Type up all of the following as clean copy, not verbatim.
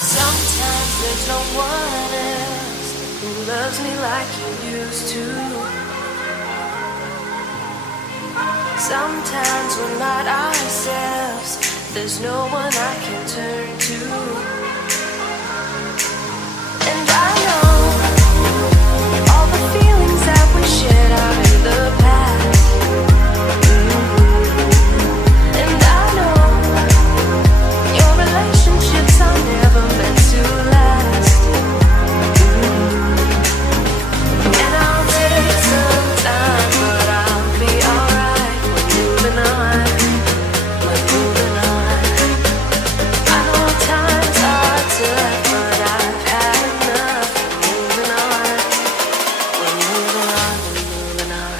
Sometimes there's no one else who loves me like you used to. Sometimes we're not ourselves. There's no one I can turn to. And I know all the feelings that we shared are in the past. And I know your relationships are never meant to last. And I'll take some time, but I'll be alright. We're moving on. We're moving on. I know times are tough, but I've had enough. We're moving on. We're moving on. We're moving on.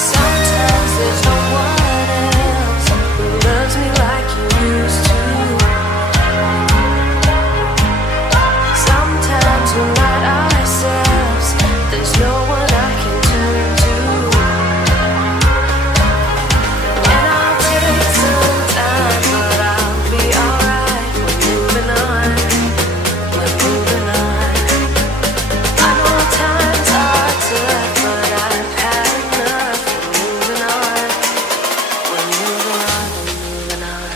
Sometimes there's no one else who loves me like you used to. Sometimes we're not ourselves. There's no one I can turn to. And I'll take some time, but I'll be alright. We're moving on. We're moving on. I know times are tough, but I've had enough. We're moving on. We're moving on. We're moving on.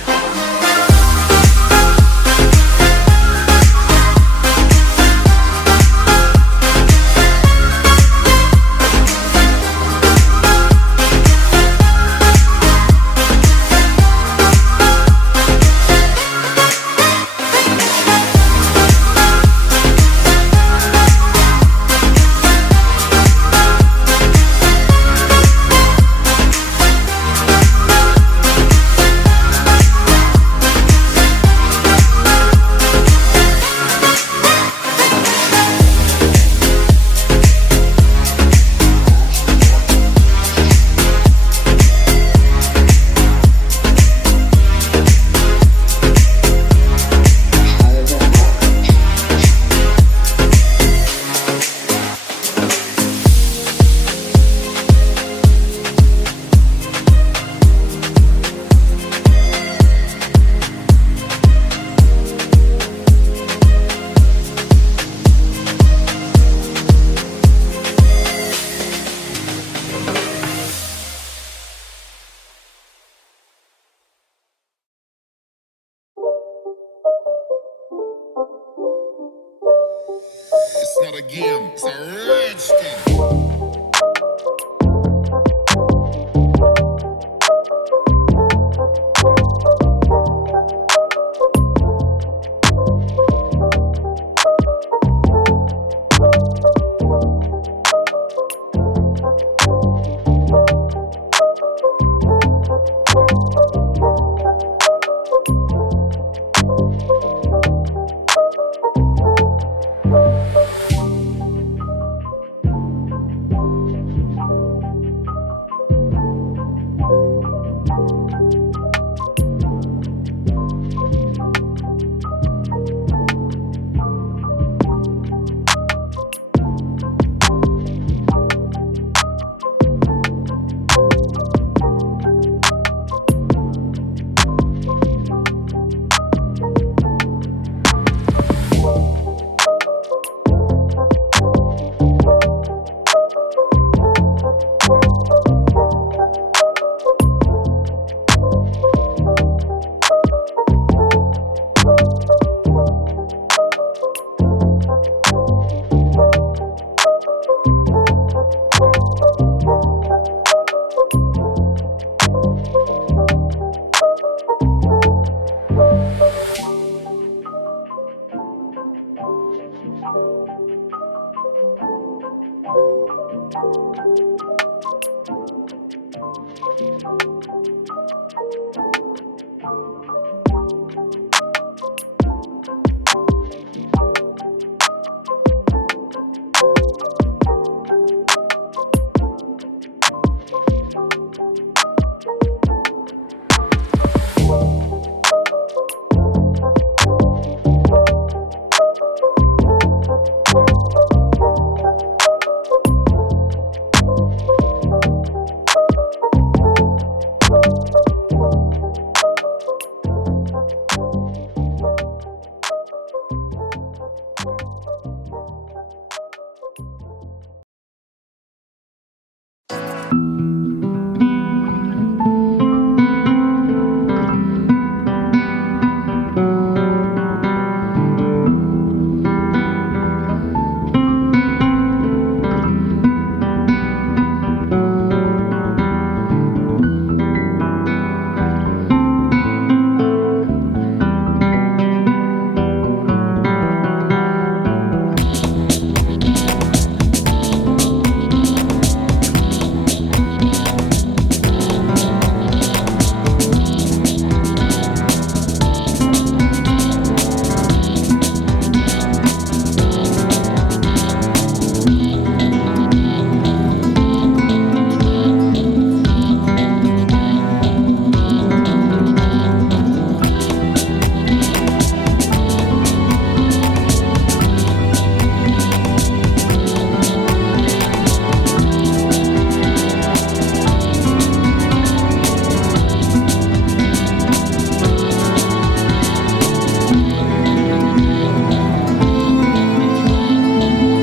It's not a game, it's a rich thing.